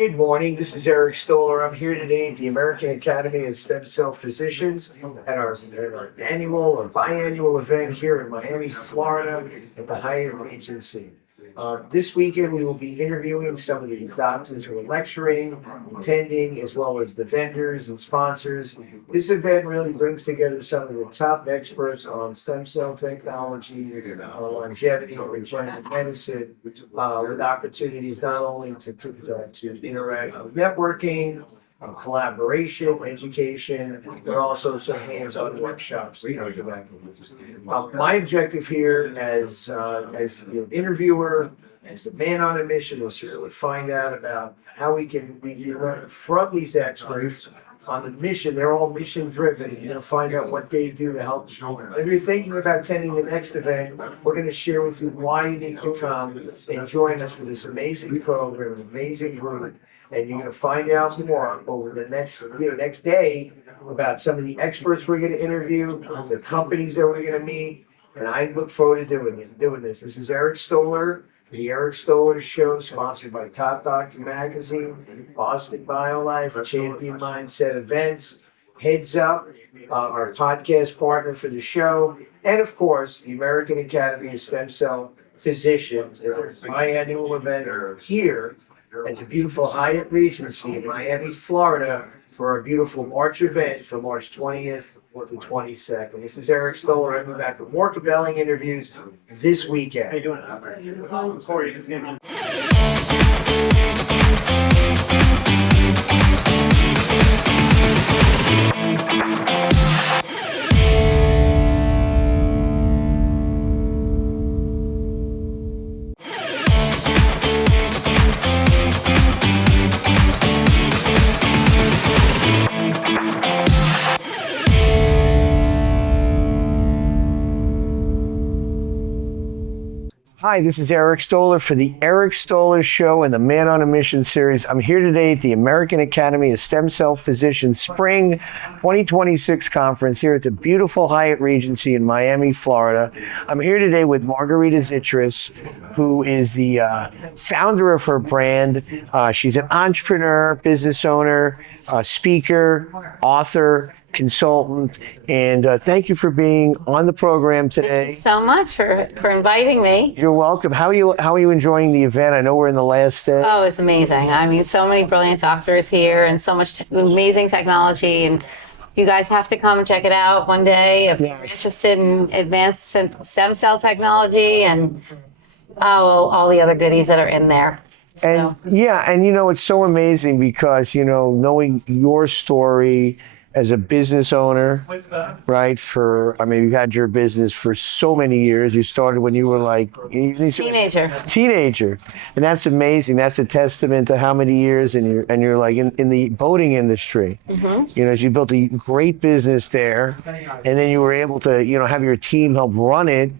Good morning. This is Eric Stoller. I'm here today at the American Academy of Stem Cell Physicians at our annual or biannual event here in Miami, Florida at the Hyatt Regency. This weekend, we will be interviewing some of the doctors who are lecturing, attending, as well as the vendors and sponsors. This event really brings together some of the top experts on stem cell technology, longevity, regenerative medicine, with opportunities not only to interact with networking, collaboration, education, but also some hands-on workshops. My objective here as the interviewer, as the man on a mission, is to find out about how we learn from these experts on the mission. They're all mission driven. Find out what they do to help. If you're thinking about attending the next event, we're going to share with you why you need to come and join us for this amazing program, an amazing group. And you're going to find out more over the next day about some of the experts we're going to interview, the companies that we're going to meet, and I look forward to doing this. This is Eric Stoller, the Eric Stoller Show, sponsored by Top Doctor Magazine, Boston BioLife, Champion Mindset Events, Heads Up, our podcast partner for the show, and of course, the American Academy of Stem Cell Physicians, my annual event here at the beautiful Hyatt Regency in Miami, Florida, for our beautiful March event from March 20th to 22nd. This is Eric Stoller. I'll be back with more compelling interviews this weekend. How you doing? Corey, just give me. Hi, this is Eric Stoller for the Eric Stoller Show and the Man on a Mission series. I'm here today at the American Academy of Stem Cell Physicians Spring 2026 conference here at the beautiful Hyatt Regency in Miami, Florida. I'm here today with Margarita Xistris, who is the founder of her brand. She's an entrepreneur, business owner, speaker, author, consultant, and thank you for being on the program today. Thank you so much for inviting me. You're welcome. How are you enjoying the event? I know we're in the last day. Oh, it's amazing. I mean, so many brilliant doctors here and so much amazing technology, and you guys have to come and check it out one day if you're interested in advanced stem cell technology and all the other goodies that are in there. So. And it's so amazing because knowing your story as a business owner, right? You've had your business for so many years. You started when you were like teenager, and that's amazing. That's a testament to how many years, and you're like in the boating industry. Mm-hmm. You built a great business there, and then you were able to have your team help run it,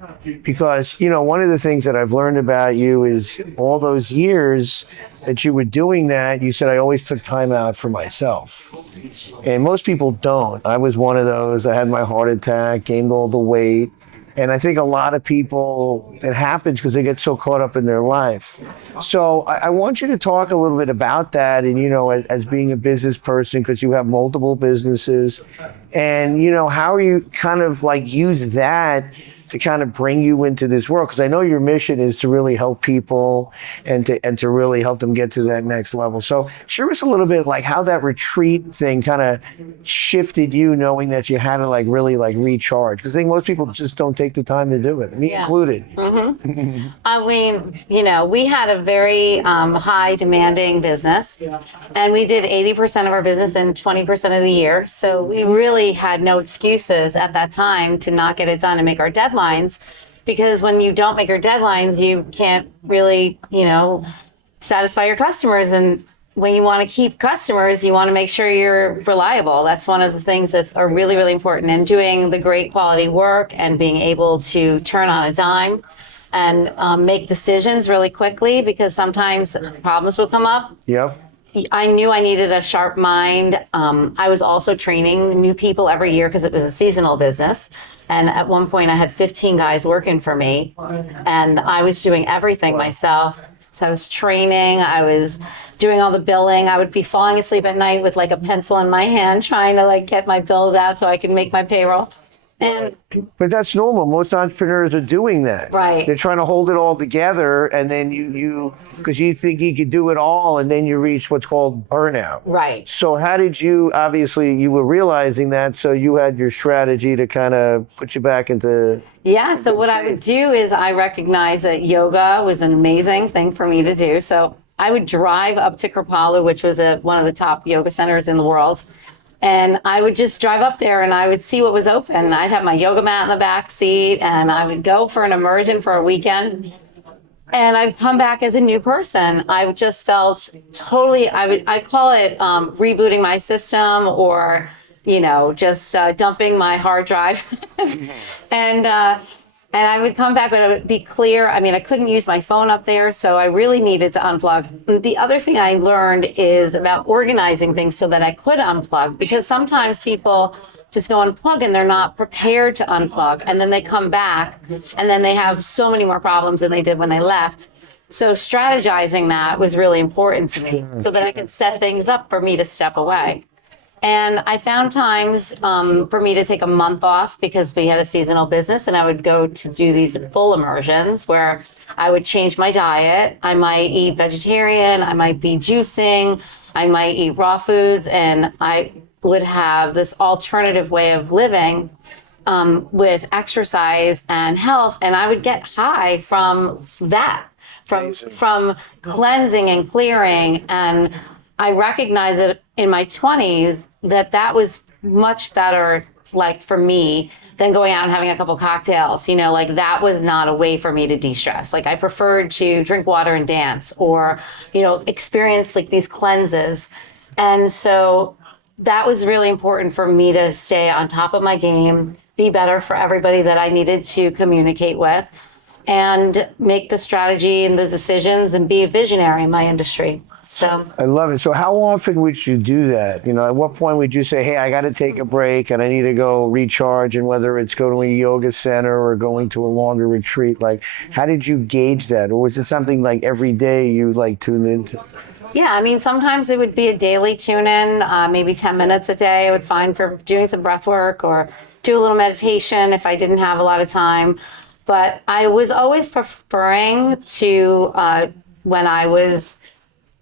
because one of the things that I've learned about you is all those years that you were doing that, you said, I always took time out for myself. And most people don't. I was one of those. I had my heart attack, gained all the weight. And I think a lot of people, it happens because they get so caught up in their life. So I want you to talk a little bit about that, and, as being a business person, because you have multiple businesses, and, how you kind of use that to kind of bring you into this world, because I know your mission is to really help people and to really help them get to that next level. So share us a little bit how that retreat thing kind of shifted you, knowing that you had to really recharge, because I think most people just don't take the time to do it, me included. Mm-hmm. I mean, we had a very high demanding business, and we did 80% of our business in 20% of the year. So we really had no excuses at that time to not get it done and make our deadlines, because when you don't make your deadlines, you can't really, satisfy your customers. And when you want to keep customers, you want to make sure you're reliable. That's one of the things that are really, really important. And doing the great quality work and being able to turn on a dime and make decisions really quickly, because sometimes problems will come up. Yep. I knew I needed a sharp mind. I was also training new people every year because it was a seasonal business. And at one point I had 15 guys working for me, and I was doing everything myself. So I was training, I was doing all the billing. I would be falling asleep at night with like a pencil in my hand, trying to like get my bills out so I could make my payroll. And But that's normal. Most entrepreneurs are doing that. Right. They're trying to hold it all together, and then because you think you could do it all, and then you reach what's called burnout. right. So how did you, obviously you were realizing that, so you had your strategy to kind of put you back into... Yeah, so what I would do is I recognized that yoga was an amazing thing for me to do. So I would drive up to Kripalu, which was one of the top yoga centers in the world. And I would just drive up there and I would see what was open. I'd have my yoga mat in the back seat and I would go for an immersion for a weekend. And I'd come back as a new person. I just felt totally, I call it rebooting my system, or, just dumping my hard drive. And I would come back, but it would be clear. I mean, I couldn't use my phone up there, so I really needed to unplug. The other thing I learned is about organizing things so that I could unplug, because sometimes people just go unplug and they're not prepared to unplug. And then they come back and then they have so many more problems than they did when they left. So strategizing that was really important to me so that I could set things up for me to step away. And I found times for me to take a month off because we had a seasonal business, and I would go to do these full immersions where I would change my diet. I might eat vegetarian, I might be juicing, I might eat raw foods, and I would have this alternative way of living with exercise and health. And I would get high from that, from cleansing and clearing. And I recognized that in my 20s, that was much better, like for me, than going out and having a couple cocktails. Like that was not a way for me to de-stress. Like I preferred to drink water and dance, or, experience like these cleanses. And so that was really important for me to stay on top of my game, be better for everybody that I needed to communicate with, and make the strategy and the decisions and be a visionary in my industry. So I love it. So how often would you do that? At what point would you say, hey, I got to take a break and I need to go recharge, and whether it's going to a yoga center or going to a longer retreat, like how did you gauge that? Or was it something like every day you like tuned into? yeah, I mean, sometimes it would be a daily tune in, maybe 10 minutes a day. I would find for doing some breath work or do a little meditation if I didn't have a lot of time. But I was always preferring to, when I was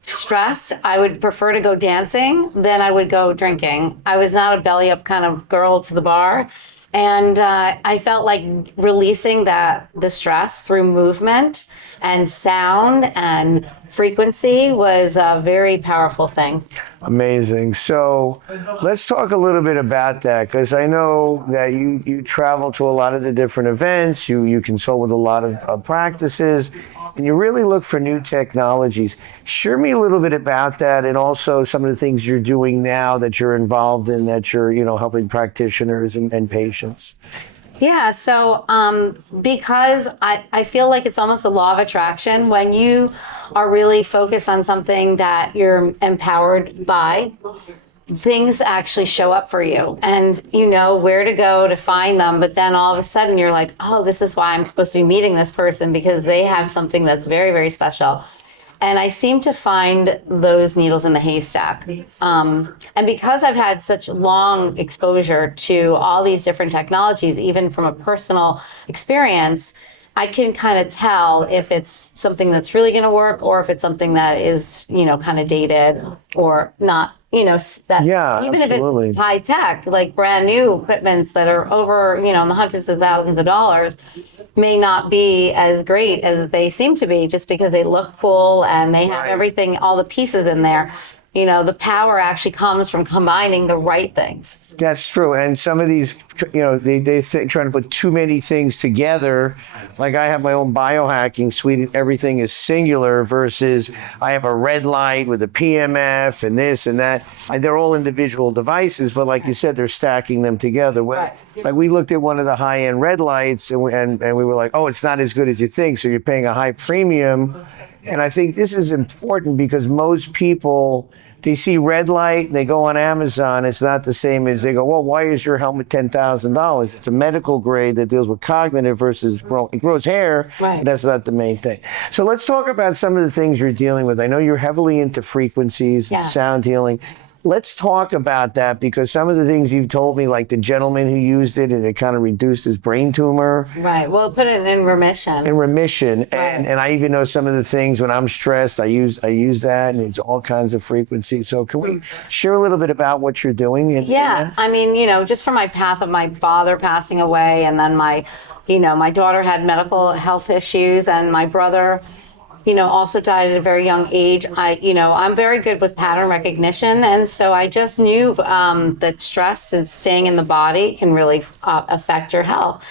stressed, I would prefer to go dancing than I would go drinking. I was not a belly up kind of girl to the bar. And I felt like releasing the stress through movement and sound and frequency was a very powerful thing. Amazing. So let's talk a little bit about that, because I know that you travel to a lot of the different events, you consult with a lot of practices, and you really look for new technologies. Share me a little bit about that, and also some of the things you're doing now that you're involved in, that you're helping practitioners and patients. Yeah, so because I feel like it's almost a law of attraction. When you are really focused on something that you're empowered by, things actually show up for you, and you know where to go to find them. But then all of a sudden you're like, oh, this is why I'm supposed to be meeting this person, because they have something that's very, very special. And I seem to find those needles in the haystack. And because I've had such long exposure to all these different technologies, even from a personal experience, I can kind of tell if it's something that's really going to work, or if it's something that is, kind of dated or not, that even absolutely. If it's high tech, like brand new equipments that are over, in the hundreds of thousands of dollars, may not be as great as they seem to be, just because they look cool and they have everything, all the pieces in there. The power actually comes from combining the right things. That's true. And some of these, they trying to put too many things together. Like I have my own biohacking suite and everything is singular, versus I have a red light with a PMF and this and that. They're all individual devices, but like you said, they're stacking them together. Right. Like we looked at one of the high-end red lights and we were like, oh, it's not as good as you think. So you're paying a high premium. And I think this is important because most people, they see red light, they go on Amazon. It's not the same as they go, well, why is your helmet $10,000? It's a medical grade that deals with cognitive versus it grows hair. Right. But that's not the main thing. So let's talk about some of the things you're dealing with. I know you're heavily into frequencies and Yes. sound healing. Let's talk about that because some of the things you've told me, like the gentleman who used it and it kind of reduced his brain tumor. Right. Well, put it in remission. In remission, Right. and I even know some of the things when I'm stressed, I use that, and it's all kinds of frequencies. So can we share a little bit about what you're doing? Yeah, I mean, just from my path of my father passing away, and then my daughter had medical health issues, and my brother, also died at a very young age. I'm very good with pattern recognition, and so I just knew that stress and staying in the body can really affect your health.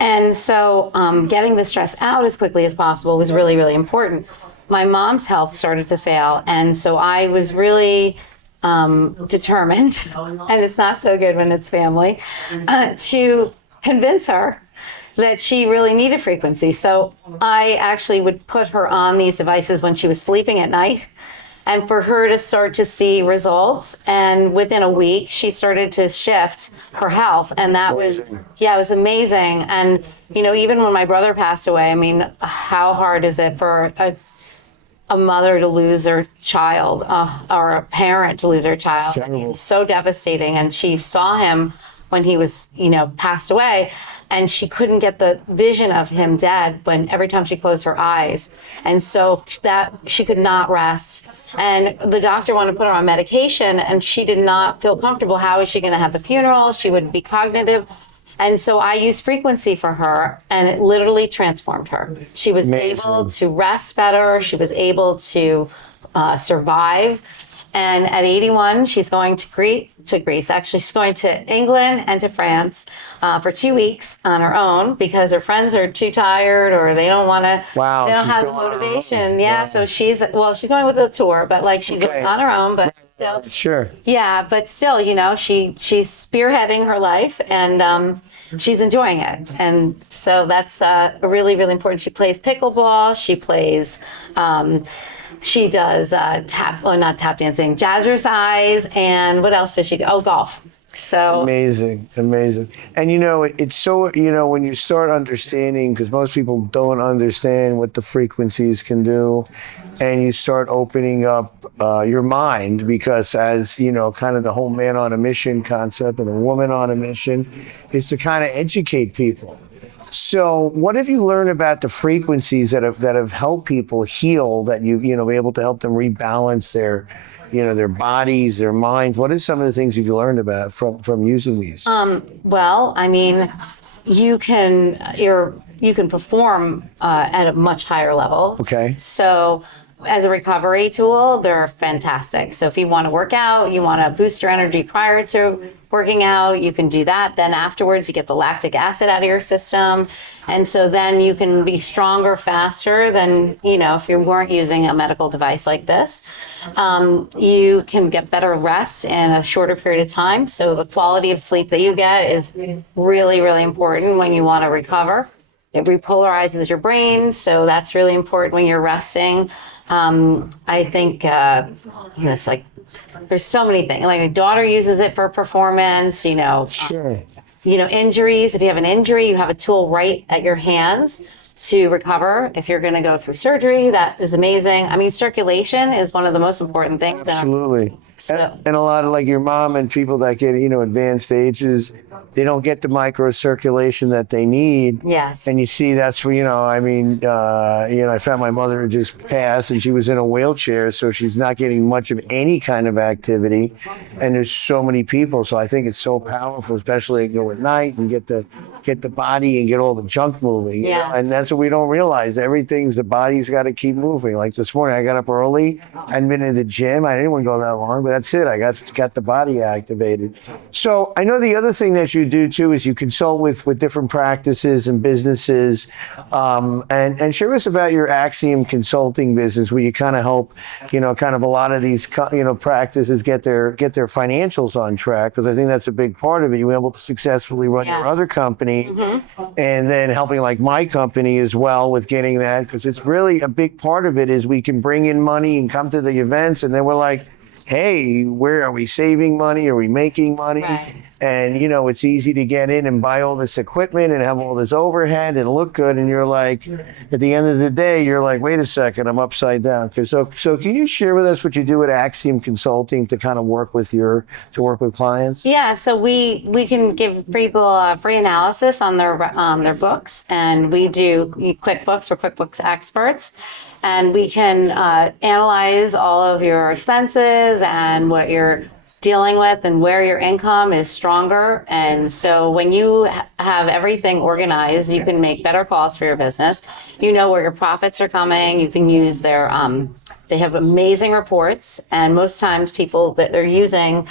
And so getting the stress out as quickly as possible was really, really important. My mom's health started to fail, and so I was really determined, and it's not so good when it's family, to convince her that she really needed frequency. So I actually would put her on these devices when she was sleeping at night, and for her to start to see results. And within a week, she started to shift her health. And that was, it was amazing. And, even when my brother passed away, I mean, how hard is it for a mother to lose her child, or a parent to lose their child? It's terrible. So devastating. And she saw him when he was, passed away. And she couldn't get the vision of him dead when every time she closed her eyes. And so that she could not rest. And the doctor wanted to put her on medication, and she did not feel comfortable. How is she going to have the funeral? She wouldn't be cognitive. And so I used frequency for her, and it literally transformed her. She was able to rest better. She was able to survive. And at 81, she's going to Greece. Actually, she's going to England and to France for 2 weeks on her own because her friends are too tired or they don't want to. Wow, they don't she's have the going on her motivation. own. Yeah, Wow. so she's going with a tour, but she's Okay. on her own. But still, Sure. yeah, but still, she's spearheading her life, and she's enjoying it. And so that's really, really important. She plays pickleball. She plays. She does not tap dancing, jazzercise, and what else does she do? Oh, golf. So Amazing. And it's so, when you start understanding, because most people don't understand what the frequencies can do, and you start opening up your mind, because as, kind of the whole man on a mission concept and a woman on a mission is to kind of educate people. So what have you learned about the frequencies that have helped people heal, that you've, been able to help them rebalance their bodies, their minds? What are some of the things you've learned about from using these? well, I mean, you can perform at a much higher level. Okay. So as a recovery tool, they're fantastic. So if you want to work out, you want to boost your energy prior to working out, you can do that. Then afterwards, you get the lactic acid out of your system. And so then you can be stronger faster than, if you weren't using a medical device like this. You can get better rest in a shorter period of time. So the quality of sleep that you get is really, really important when you want to recover. It repolarizes your brain. So that's really important when you're resting. I think it's there's so many things. Like my daughter uses it for performance, Sure. Injuries. If you have an injury, you have a tool right at your hands to recover. If you're going to go through surgery, that is amazing. I mean, circulation is one of the most important things. Absolutely. And a lot of like your mom and people that get, advanced ages, they don't get the microcirculation that they need. Yes. And you see that's where, I found my mother just passed and she was in a wheelchair, so she's not getting much of any kind of activity. And there's so many people. So I think it's so powerful, especially to go at night and get the body and get all the junk moving. Yes. And that's what we don't realize. The body's got to keep moving. Like this morning, I got up early. I hadn't been to the gym. I didn't want to go that long, but that's it. I got the body activated. So I know the other thing that you do too is you consult with different practices and businesses. And share us about your Axiom consulting business, where you kind of help, kind of a lot of these, practices get their financials on track, because I think that's a big part of it. You were able to successfully run your Yes. other company and then helping like my company as well with getting that, because it's really a big part of it is we can bring in money and come to the events, and then we're like, hey, where are we saving money? Are we making money? Right. And, you know, it's easy to get in and buy all this equipment and have all this overhead and look good. And you're like, at the end of the day, you're like, wait a second, I'm upside down. So can you share with us what you do at Axiom Consulting to kind of work with clients? Yeah, so we can give people a free analysis on their books, and we do QuickBooks. We're QuickBooks experts, and we can analyze all of your expenses and what you're dealing with and where your income is stronger. And so when you have everything organized, you can make better calls for your business. You know where your profits are coming. You can use their they have amazing reports, and most times people that they're using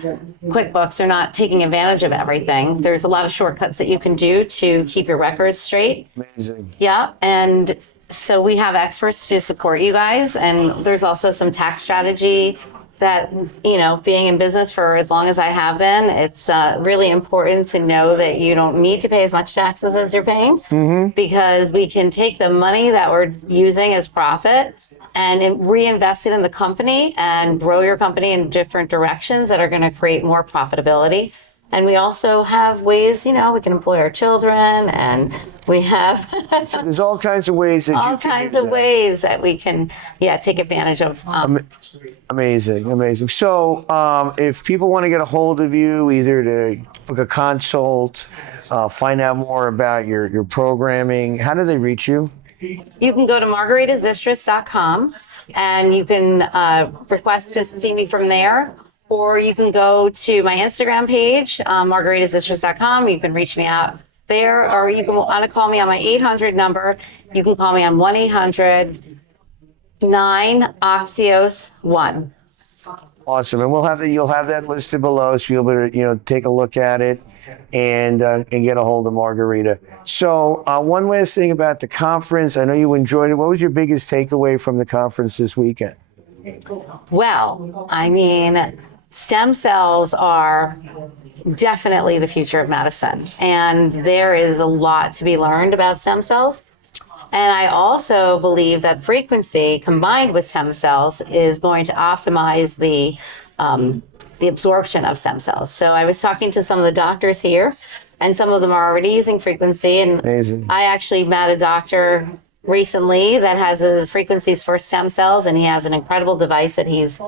QuickBooks are not taking advantage of everything. There's a lot of shortcuts that you can do to keep your records straight. Amazing. Yeah, and so we have experts to support you guys, and there's also some tax strategy that, you know, being in business for as long as I have been, it's really important to know that you don't need to pay as much taxes as you're paying, because we can take the money that we're using as profit and reinvest it in the company and grow your company in different directions that are going to create more profitability. And we also have ways, you know, we can employ our children, and we have So there's all kinds of ways that all you can kinds use of that. ways that we can, take advantage of. Amazing. So if people want to get a hold of you, either to book a consult, find out more about your programming, how do they reach you? You can go to margaritaxistris.com, and you can request to see me from there. Or you can go to my Instagram page, margaritaxistris.com. You can reach me out there, or you can want to call me on my 800 number. You can call me on 1-800-9-OXIOS-1. Awesome, and you'll have that listed below, so you'll be able to take a look at it and get a hold of Margarita. So one last thing about the conference. I know you enjoyed it. What was your biggest takeaway from the conference this weekend? Well, I mean, stem cells are definitely the future of medicine, and there is a lot to be learned about stem cells. And I also believe that frequency combined with stem cells is going to optimize the absorption of stem cells. So I was talking to some of the doctors here, and some of them are already using frequency. And Amazing. I actually met a doctor recently that has the frequencies for stem cells, and he has an incredible device that he's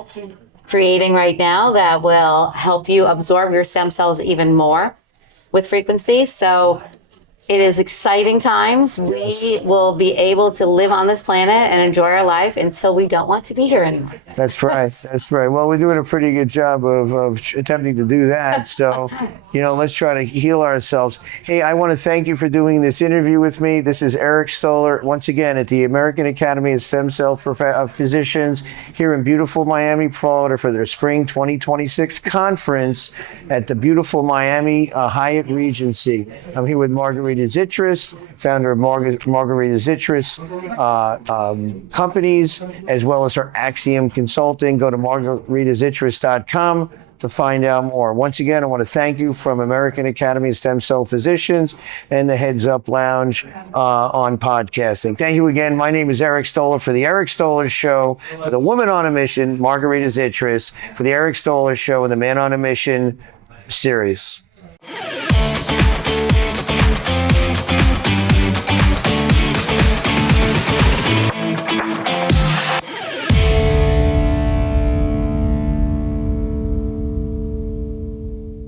creating right now that will help you absorb your stem cells even more with frequency. So it is exciting times. We will be able to live on this planet and enjoy our life until we don't want to be here anymore. That's right. That's right. Well, we're doing a pretty good job of attempting to do that. So, let's try to heal ourselves. Hey, I want to thank you for doing this interview with me. This is Eric Stoller, once again, at the American Academy of Stem Cell Physicians here in beautiful Miami, Florida, for their spring 2026 conference at the beautiful Miami Hyatt Regency. I'm here with Margarita Xistris, founder of Margarita Xistris companies, as well as her Axiom Consulting. Go to margaritaxistris.com to find out more. Once again, I want to thank you from American Academy of Stem Cell Physicians and the Heads Up Lounge on podcasting. Thank you again. My name is Eric Stoller for the Eric Stoller Show, for the Woman on a Mission, Margarita Xistris, for the Eric Stoller Show and the Man on a Mission series.